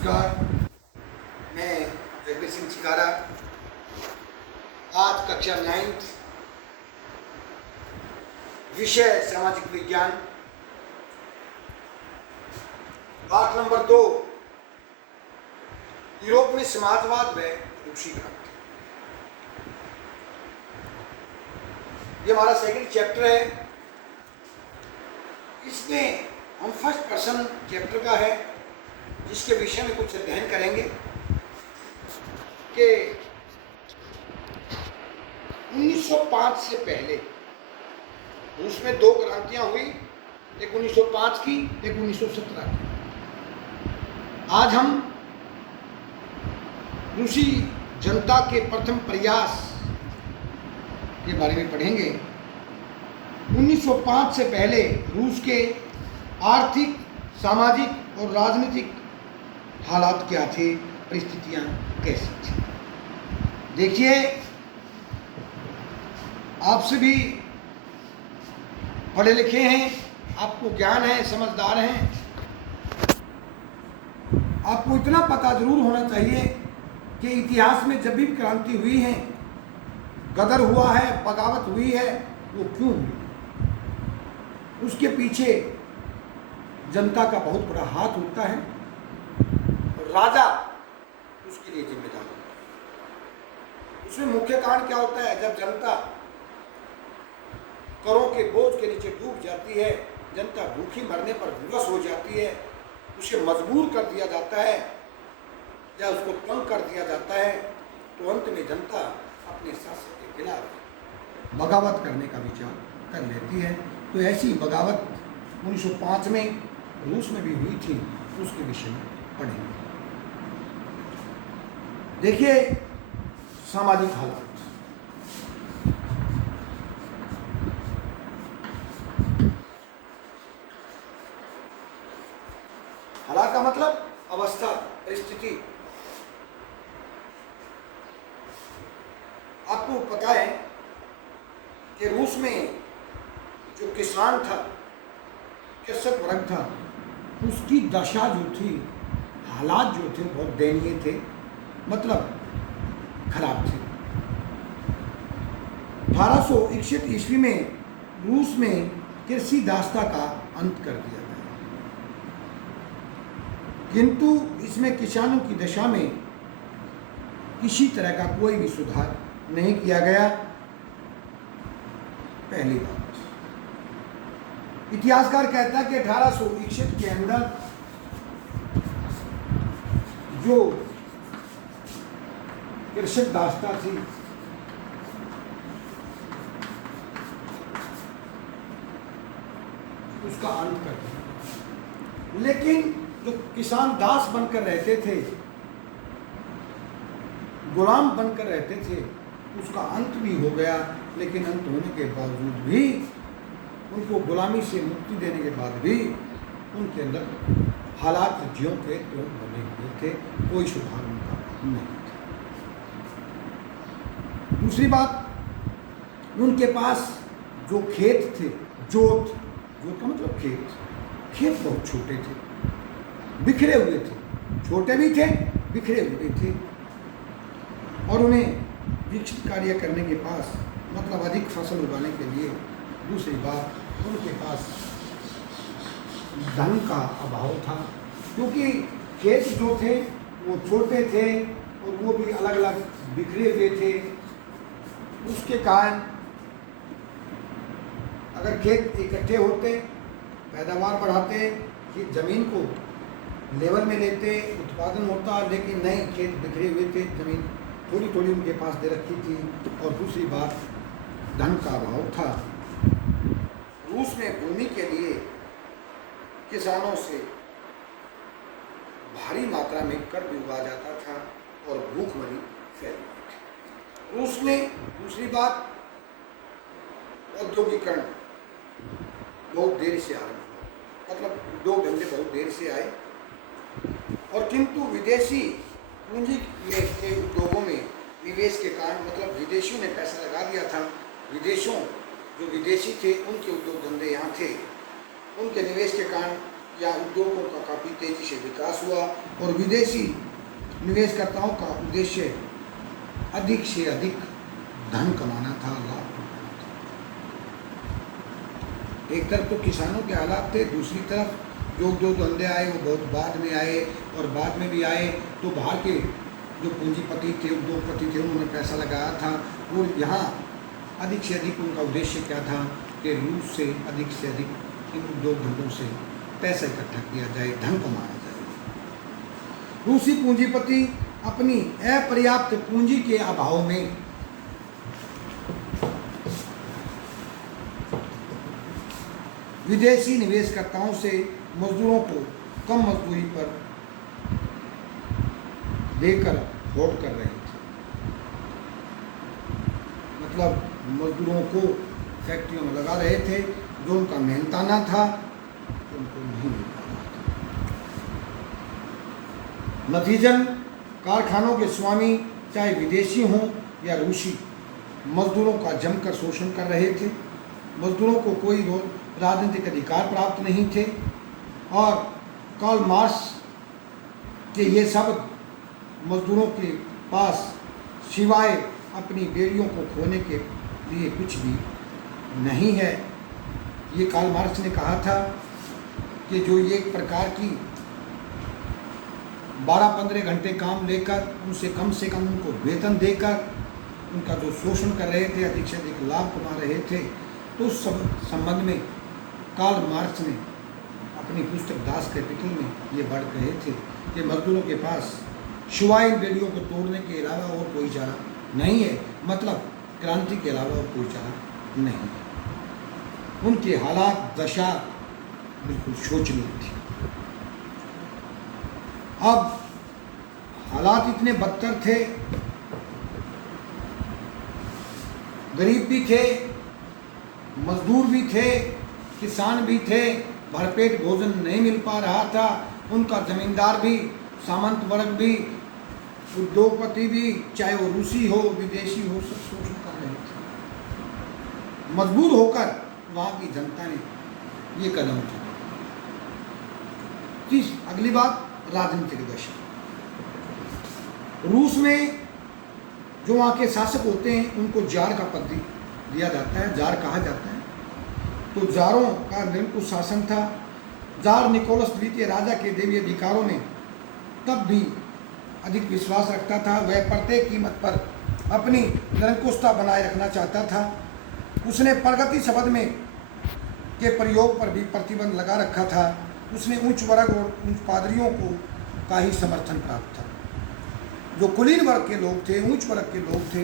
नमस्कार, मैं जगबीर सिंह चिकारा। आज कक्षा 9th, विषय सामाजिक विज्ञान, पाठ नंबर 2, यूरोप में समाजवाद व रूसी क्रांति। ये हमारा सेकंड चैप्टर है। इसमें हम फर्स्ट पर्सन चैप्टर का है, जिसके विषय में कुछ अध्ययन करेंगे कि 1905 से पहले रूस में 2 क्रांतियां हुई, एक 1905 की, एक 1917 की। आज हम रूसी जनता के प्रथम प्रयास के बारे में पढ़ेंगे। 1905 से पहले रूस के आर्थिक, सामाजिक और राजनीतिक हालात क्या थे, परिस्थितियां कैसी थी। देखिए, आपसे भी पढ़े लिखे हैं, आपको ज्ञान है, समझदार हैं। आपको इतना पता जरूर होना चाहिए कि इतिहास में जब भी क्रांति हुई है, गदर हुआ है, बगावत हुई है, वो क्यों हुई। उसके पीछे जनता का बहुत बड़ा हाथ होता है और राजा उसके लिए जिम्मेदार होता है। उसमें मुख्य कारण क्या होता है? जब जनता करों के बोझ के नीचे डूब जाती है, जनता भूखी मरने पर विवश हो जाती है, उसे मजबूर कर दिया जाता है या उसको तंग कर दिया जाता है, तो अंत में जनता अपने शासक के खिलाफ बगावत करने का विचार कर लेती है। तो ऐसी बगावत 1905 में रूस में भी हुई थी, उसके विषय में पढ़ेंगे। देखिए, सामाजिक हालात। हालात का मतलब अवस्था, परिस्थिति। आपको पता है कि रूस में जो किसान था, कृषक वर्ग था, उसकी दशा जो थी, हालात जो थे, बहुत दयनीय थे, मतलब खराब थे। 1861 ईस्वी में रूस में कृषि दासता का अंत कर दिया गया, किंतु इसमें किसानों की दशा में किसी तरह का कोई भी सुधार नहीं किया गया। पहली बात, इतिहासकार कहता है कि 1861 के अंदर जो कृषक दासता थी, उसका अंत कर दिया। लेकिन जो किसान दास बनकर रहते थे, गुलाम बनकर रहते थे, उसका अंत भी हो गया। लेकिन अंत होने के बावजूद भी, उनको गुलामी से मुक्ति देने के बाद भी, उनके अंदर हालात ज्यों के त्यों बने हुए थे, कोई सुधार उनका नहीं था। दूसरी बात, उनके पास जो खेत थे, जोत का मतलब खेत बहुत छोटे थे, बिखरे हुए थे, छोटे भी थे, बिखरे हुए थे। और उन्हें विकसित कार्य करने के पास, मतलब अधिक फसल उगाने के लिए, दूसरी बात, उनके पास धन का अभाव था, क्योंकि खेत जो थे वो छोटे थे और वो भी अलग अलग बिखरे हुए थे। उसके कारण अगर खेत इकट्ठे होते, पैदावार बढ़ाते, कि ज़मीन को लेवल में लेते, उत्पादन होता, लेकिन नहीं, खेत बिखरे हुए थे, ज़मीन थोड़ी थोड़ी उनके पास दे रखी थी। और दूसरी बात, धन का अभाव था। रूस में भूमि के लिए किसानों से भारी मात्रा में कर भी उगाया जाता था और भूखमरी फैल गई थी रूस में। दूसरी बात, औद्योगिकरण बहुत देर से आरंभ हुआ, मतलब उद्योग धंधे बहुत देर से आए। और किंतु विदेशी पूंजी के उद्योगों में निवेश के कारण, मतलब विदेशियों ने पैसा लगा दिया था, जो विदेशी थे उनके उद्योग धंधे यहाँ थे, उनके निवेश के कारण या उद्योगों का काफ़ी तेजी से विकास हुआ और विदेशी निवेशकर्ताओं का उद्देश्य अधिक से अधिक धन कमाना था, लाभ कमाना था। एक तरफ तो किसानों के हालात थे, दूसरी तरफ जो धंधे आए वो बहुत बाद में आए, और बाद में भी आए तो बाहर के जो पूंजीपति थे, उद्योगपति थे, उन्होंने पैसा लगाया था। और यहाँ अधिक से अधिक उनका उद्देश्य क्या था कि रूस से अधिक इन उद्योग धंधों से पैसा इकट्ठा किया जाए, धन कमाया जाए। रूसी पूंजीपति अपनी अपर्याप्त पूंजी के अभाव में विदेशी निवेशकर्ताओं से मजदूरों को कम मजदूरी पर देकर होल्ड कर रहे थे। मतलब मजदूरों को फैक्ट्रियों में लगा रहे थे, जो उनका मेहनताना था उनको नहीं मिल पा रहा था। नतीजन कारखानों के स्वामी चाहे विदेशी हों या रूसी, मजदूरों का जमकर शोषण कर रहे थे। मजदूरों को कोई राजनीतिक अधिकार प्राप्त नहीं थे, और कार्ल मार्क्स के ये शब्द मजदूरों के पास सिवाय अपनी बेड़ियों को खोने के लिए कुछ भी नहीं है। ये कार्ल मार्क्स ने कहा था कि जो ये एक प्रकार की 12-15 घंटे काम लेकर उनसे कम उनको वेतन देकर उनका जो शोषण कर रहे थे, अधिक से अधिक लाभ कमा रहे थे, तो उस संबंध में कार्ल मार्क्स ने अपनी पुस्तक दास कैपिटल में ये वर्ड कहे थे कि मजदूरों के पास सिवाय इन बेड़ियों को तोड़ने के अलावा और कोई चारा नहीं है। मतलब क्रांति के अलावा और कोई चारा नहीं है। उनके हालात, दशा बिल्कुल शोचनीय थी। अब हालात इतने बदतर थे, गरीब भी थे, मजदूर भी थे, किसान भी थे, भरपेट भोजन नहीं मिल पा रहा था। उनका जमींदार भी, सामंत वर्ग भी, उद्योगपति भी, चाहे वो रूसी हो विदेशी हो, सब शोषण कर रहे थे। मजबूर होकर वहाँ की जनता ने ये कदम उठाया। अगली बात, राजनीतिक दशा। रूस में जो वहाँ के शासक होते हैं उनको जार का पद दिया जाता है, जार कहा जाता है। तो जारों का निरंकुश शासन था। जार निकोलस द्वितीय राजा के दैवीय अधिकारों में तब भी अधिक विश्वास रखता था। वह प्रत्येक कीमत पर अपनी निरंकुशता बनाए रखना चाहता था। उसने प्रगति शब्द में के प्रयोग पर भी प्रतिबंध लगा रखा था। उसने उच्च वर्ग और उच्च पादरियों को का ही समर्थन प्राप्त था। जो कुलीन वर्ग के लोग थे, उच्च वर्ग के लोग थे,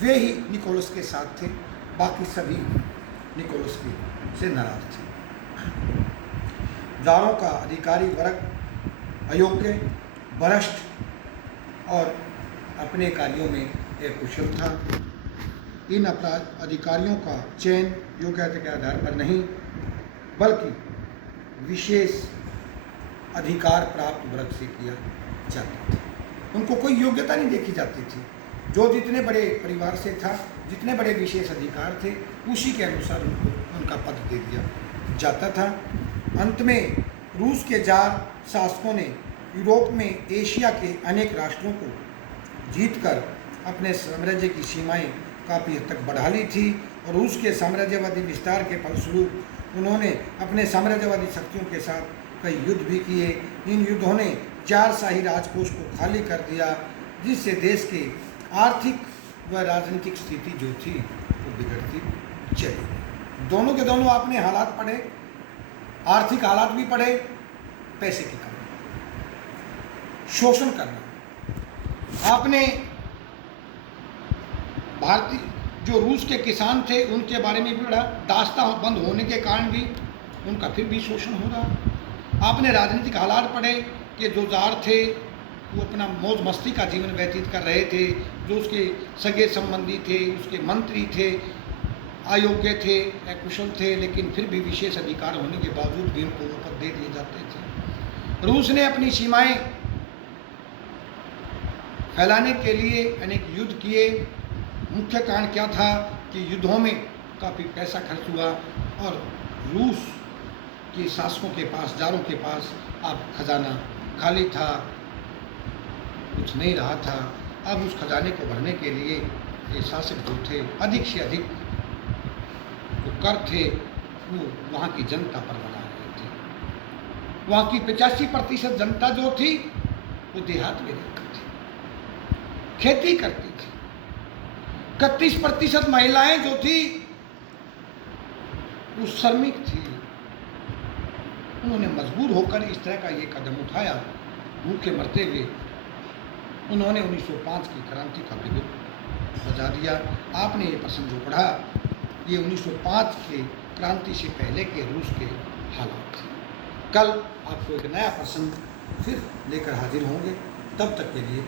वे ही निकोलस के साथ थे, बाकी सभी निकोलस से नाराज थे। जारों का अधिकारी वर्ग अयोग्य, भ्रष्ट और अपने कार्यों में एक कुशल था। इन अधिकारियों का चयन योग्यता के आधार पर नहीं, बल्कि विशेष अधिकार प्राप्त वर्ग से किया जाता था। उनको कोई योग्यता नहीं देखी जाती थी। जो जितने बड़े परिवार से था, जितने बड़े विशेष अधिकार थे, उसी के अनुसार उनको उनका पद दे दिया जाता था। अंत में रूस के जार शासकों ने यूरोप में एशिया के अनेक राष्ट्रों को जीतकर अपने साम्राज्य की सीमाएं काफ़ी हद तक बढ़ा ली थी। और रूस के साम्राज्यवादी विस्तार के फलस्वरूप उन्होंने अपने साम्राज्यवादी शक्तियों के साथ कई युद्ध भी किए। इन युद्धों ने जार शाही राजकोष को खाली कर दिया, जिससे देश की आर्थिक व राजनीतिक स्थिति जो थी वो बिगड़ती चली। दोनों के दोनों आपने हालात पढ़े, आर्थिक हालात भी पढ़े, पैसे की कमी, शोषण करना। आपने भारतीय जो रूस के किसान थे उनके बारे में भी पढ़ा, दास्ता बंद होने के कारण भी उनका फिर भी शोषण हो रहा। आपने राजनीतिक हालात पढ़े कि जो जार थे वो अपना मौज मस्ती का जीवन व्यतीत कर रहे थे। जो उसके सगे संबंधी थे, उसके मंत्री थे, अयोग्य थे, अकुशल थे, लेकिन फिर भी विशेष अधिकार होने के बावजूद भी उनको पद दे दिए जाते थे। रूस ने अपनी सीमाएं फैलाने के लिए अनेक युद्ध किए। मुख्य कारण क्या था कि युद्धों में काफ़ी पैसा खर्च हुआ और रूस कि शासकों के पास, जारों के पास अब खजाना खाली था, कुछ नहीं रहा था। अब उस खजाने को भरने के लिए ये शासक जो थे अधिक से अधिक जो कर थे वो वहाँ की जनता पर बना रहे थे। वहाँ की 85% जनता जो थी वो देहात में रहती थी, खेती करती थी। 31% महिलाएं जो थी वो श्रमिक थी। उन्होंने मजबूर होकर इस तरह का ये कदम उठाया, भूखे मरते हुए उन्होंने 1905 की क्रांति का बिगुल बजा दिया। आपने ये प्रसंग जो पढ़ा ये 1905 के क्रांति से पहले के रूस के हालात थे। कल आपको एक नया प्रसंग फिर लेकर हाजिर होंगे, तब तक के लिए